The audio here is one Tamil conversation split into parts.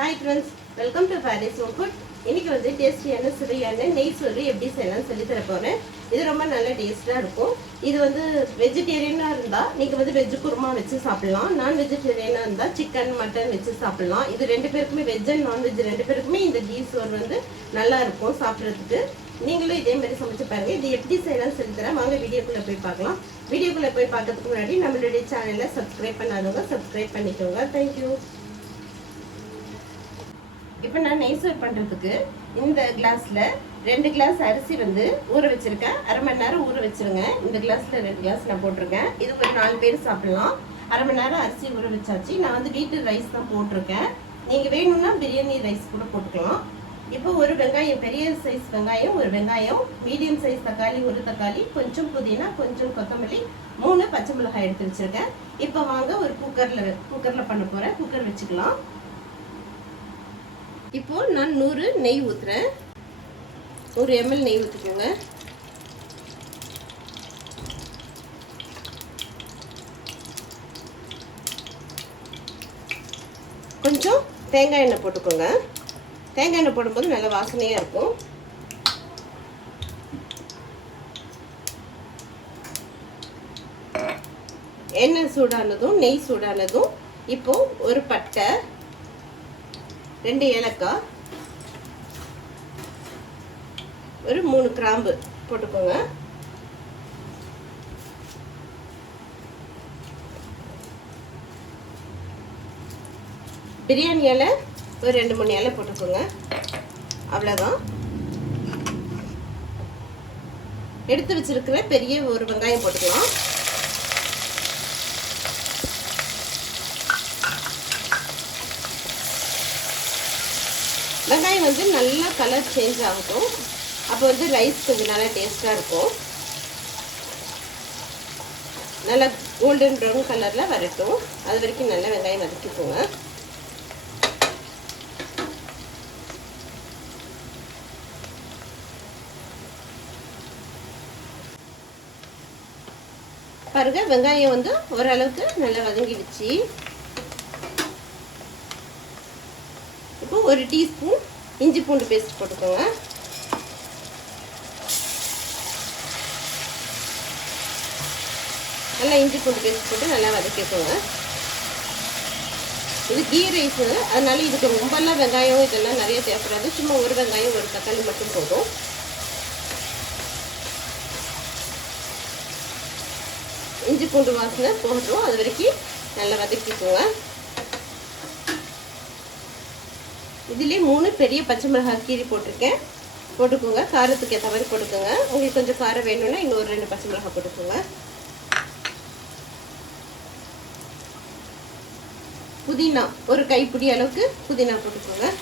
Hi friends, welcome to Paris home food. இன்னைக்கு வந்து டேஸ்டியான சுவையான நெய் சோறு எப்படி செய்யலாம்னு சொல்லி தர போகிறேன். இது ரொம்ப நல்ல டேஸ்ட்டாக இருக்கும். இது வந்து வெஜிடேரியனாக இருந்தால் நீங்கள் வந்து வெஜ்ஜு குருமா வச்சு சாப்பிட்லாம். நான் வெஜிடேரியனாக இருந்தால் சிக்கன் மட்டன் வச்சு சாப்பிட்லாம். இது ரெண்டு பேருக்குமே வெஜ் அண்ட் நான்வெஜ் ரெண்டு பேருக்குமே இந்த நெய் சோறு வந்து நல்லா இருக்கும் சாப்பிட்றதுக்கு. நீங்களும் இதே மாதிரி சமைச்சு பாருங்கள். இது எப்படி செய்யலாம்னு சொல்லி தரேன். வாங்க வீடியோக்குள்ளே போய் பார்க்கலாம். வீடியோக்குள்ளே போய் பார்க்கறதுக்கு முன்னாடி நம்மளுடைய சேனலில் சப்ஸ்கிரைப் பண்ணாதவங்க சப்ஸ்கிரைப் பண்ணிக்கோங்க. தேங்க்யூ. இப்போ நான் நெய் சோறு பண்ணுறதுக்கு இந்த கிளாஸில் 2 கிளாஸ் அரிசி வந்து ஊற வச்சுருக்கேன். அரை மணி நேரம் ஊற வச்சுருங்க. இந்த கிளாஸில் 2 கிளாஸ் நான் போட்டிருக்கேன். இது ஒரு 4 பேர் சாப்பிட்லாம். அரை மணி நேரம் அரிசி ஊற வச்சாச்சு. நான் வந்து வீட்டு ரைஸ் தான் போட்டிருக்கேன். நீங்கள் வேணும்னா பிரியாணி ரைஸ் கூட போட்டுக்கலாம். இப்போ ஒரு வெங்காயம், பெரிய சைஸ் வெங்காயம் ஒரு வெங்காயம், மீடியம் சைஸ் தக்காளி ஒரு தக்காளி, கொஞ்சம் புதினா, கொஞ்சம் கொத்தமல்லி, 3 பச்சை மிளகாய் எடுத்து வச்சுருக்கேன். இப்போ வாங்க ஒரு குக்கரில் பண்ண போகிறேன். குக்கர் வச்சுக்கலாம். இப்போ நான் 100 நெய் ஊற்றுறேன். 100 ml நெய் ஊற்றிக்கோங்க. கொஞ்சம் தேங்காய் எண்ணெய் போட்டுக்கோங்க. தேங்காய் எண்ணெய் போடும்போது நல்ல வாசனையாக இருக்கும். எண்ணெய் சூடானதும் நெய் சூடானதும் இப்போ ஒரு பட்டை, 2 ஏலக்காய், ஒரு 3 கிராம்பு போட்டுக்கோங்க. பிரியாணி இலை ஒரு 2-3 இலை போட்டுக்கோங்க. அவ்வளோதான். எடுத்து வச்சிருக்கிற பெரிய ஒரு வெங்காயம் போட்டுக்கலாம். வெங்காயம் வந்து நல்லா கலர் சேஞ்ச் ஆகட்டும். அப்போ வந்து ரைஸ் கொஞ்சம் நல்லா டேஸ்ட்டாக இருக்கும். நல்லா கோல்டன் ப்ரௌன் கலரில் வரட்டும். அது வரைக்கும் நல்லா வெங்காயம் வதக்கிக்கோங்க. பாருங்க, வெங்காயம் வந்து ஓரளவுக்கு நல்லா வதங்கிடுச்சு. இப்போ 1 டீஸ்பூன் இஞ்சி பூண்டு பேஸ்ட் போட்டுக்கோங்க. நல்லா இஞ்சி பூண்டு பேஸ்ட் போட்டு நல்லா வதக்கிக்கோங்க. இது கீ ரைஸு, அதனால இதுக்கு ரொம்பலாம் வெங்காயம் இதெல்லாம் நிறைய தேவைப்படாது. சும்மா ஒரு வெங்காயம் ஒரு தக்காளி மட்டும் போதும். இஞ்சி பூண்டு வாசனை போகட்டும். அது வரைக்கும் நல்லா வதக்கிக்கோங்க. இதிலே 3 பெரிய பச்சை மிளகாய் கீரி போட்டிருக்கேன். போட்டுக்கோங்க. காரத்துக்கு ஏற்ற மாதிரி போட்டுக்கோங்க. உங்களுக்கு கொஞ்சம் காரம் வேணும்னா இன்னொரு 2 பச்சை மிளகாய் போட்டுக்கோங்க. புதினா ஒரு கைப்பிடி அளவுக்கு புதினா போட்டுக்கோங்க.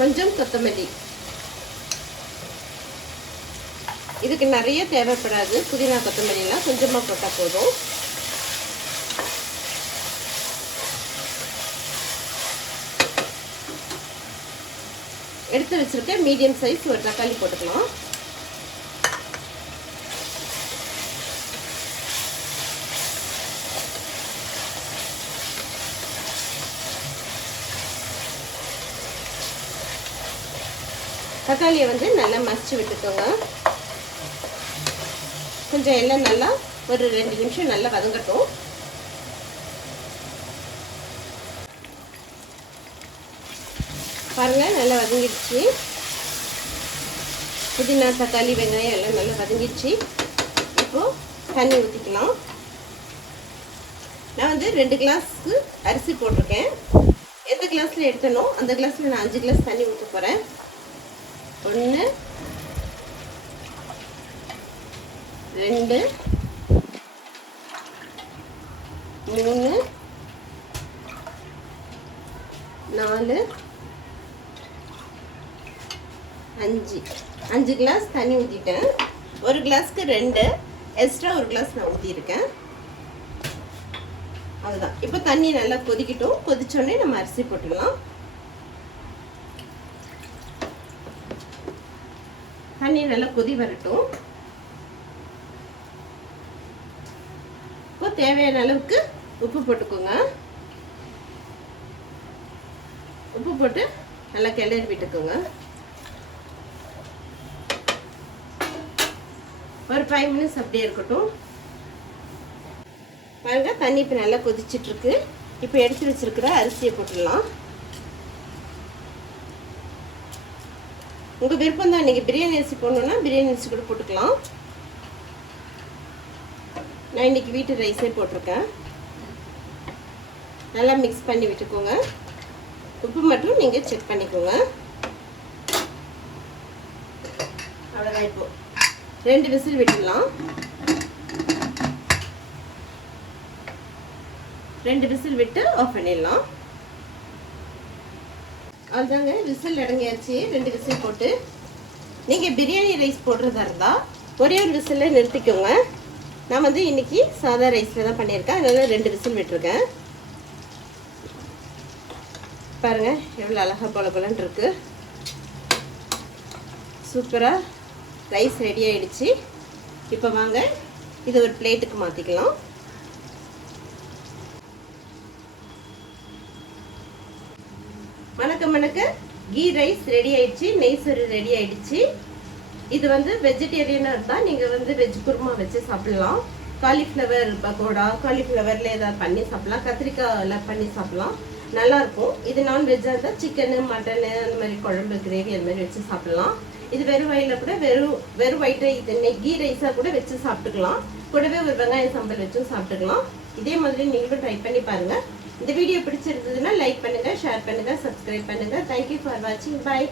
கொஞ்சம் கொத்தமல்லி. இதுக்கு நிறைய தேவைப்படாது. புதினா கொத்தமல்லிலாம் கொஞ்சமாக போட்டால் போதும். எடுத்து வச்சிருக்க மீடியம் சைஸ் ஒரு தக்காளி போட்டுக்கலாம். தக்காளியை வந்து நல்லா மசிச்சு விட்டுக்கோங்க. கொஞ்சம் எல்லாம் நல்லா ஒரு 2 நிமிஷம் நல்லா வதங்கட்டும். பாருங்க, நல்லா வதங்கிடுச்சு. புதினா தக்காளி வெங்காயம் எல்லாம் நல்லா வதங்கிடுச்சு. இப்போ தண்ணி ஊற்றிக்கலாம். நான் வந்து 2 கிளாஸ்க்கு அரிசி போட்டிருக்கேன். எந்த கிளாஸில் எடுத்தனோ அந்த கிளாஸில் நான் 5 கிளாஸ் தண்ணி ஊற்ற போகிறேன். 1 2 3 4 5 கிளாஸ் தண்ணி ஊற்றிட்டேன். ஒரு கிளாஸ்க்கு 2 எக்ஸ்ட்ரா ஒரு கிளாஸ் நான் ஊற்றிருக்கேன். அதுதான். இப்போ தண்ணி நல்லா கொதிக்கட்டும். கொதிச்சோடனே நம்ம அரிசி போட்டுடலாம். தண்ணி நல்லா கொதி வரட்டும். இப்போ தேவையான அளவுக்கு உப்பு போட்டுக்கோங்க. உப்பு போட்டு நல்லா கிளறி விட்டுக்கோங்க. ஒரு 5 மினிட்ஸ் அப்படியே இருக்கட்டும். பாருங்க, தண்ணி இப்போ நல்லா கொதிச்சிட்டு இருக்கு. இப்போ எடுத்து வச்சிருக்கிற அரிசியை போட்டுடலாம். உங்கள் விருப்பம் தான். நீங்கள் பிரியாணி அரிசி போடணுன்னா பிரியாணி அரிசி கூட போட்டுக்கலாம். நான் இன்னைக்கு வீட்டு ரைஸே போட்டிருக்கேன். நல்லா மிக்ஸ் பண்ணி விட்டுக்கோங்க. உப்பு மட்டும் நீங்கள் செக் பண்ணிக்கோங்க. அவ்வளோதான். இப்போ 2 விசில் விட்டுடலாம். 2 விசில் விட்டு ஆஃப் பண்ணிடலாம். அதுதாங்க, விசில் அடங்கியாச்சு. 2 விசில் போட்டு நீங்கள் பிரியாணி ரைஸ் போடுறதா இருந்தால் ஒரே ஒரு விசிலில் நிறுத்திக்கோங்க. நான் வந்து இன்னைக்கு சாதா ரைஸில் தான் பண்ணியிருக்கேன். அதனால 2 விசில் விட்டுருக்கேன். பாருங்க எவ்வளோ அழகாக போல போலன்னு இருக்கு. சூப்பராக ரைஸ் ரெடி ஆயிடுச்சு. இப்போ வாங்க இது ஒரு பிளேட்டுக்கு மாற்றிக்கலாம். வணக்க கீ ரைஸ் ரெடி ஆயிடுச்சு. நெய் சோறு ரெடி ஆயிடுச்சு. இது வந்து வெஜிடேரியனாக இருந்தால் நீங்கள் வந்து வெஜ் குருமா வச்சு சாப்பிடலாம். காலிஃப்ளவர் பக்கோடா, காலிஃப்ளவரில் ஏதாவது பண்ணி சாப்பிடலாம். கத்திரிக்காயில் பண்ணி சாப்பிடலாம், நல்லாயிருக்கும். இது நான்வெஜ்ஜாக இருந்தால் சிக்கனு, மட்டனு, அந்த மாதிரி குழம்பு, கிரேவி அந்த மாதிரி வச்சு சாப்பிடலாம். இது வெறும் வயலில் கூட வெறும் ஒயிட் ரைஸ், கீ ரைஸாக கூட வச்சு சாப்பிட்டுக்கலாம். கூடவே ஒரு வெங்காயம் சம்பல் வச்சும் சாப்பிட்டுக்கலாம். இதே மாதிரி நீங்களும் ட்ரை பண்ணி பாருங்கள். இந்த வீடியோ பிடிச்சிருந்ததுன்னா லைக் பண்ணுங்கள், ஷேர் பண்ணுங்கள், சப்ஸ்கிரைப் பண்ணுங்கள். தேங்க்யூ ஃபார் வாட்சிங். பாய்.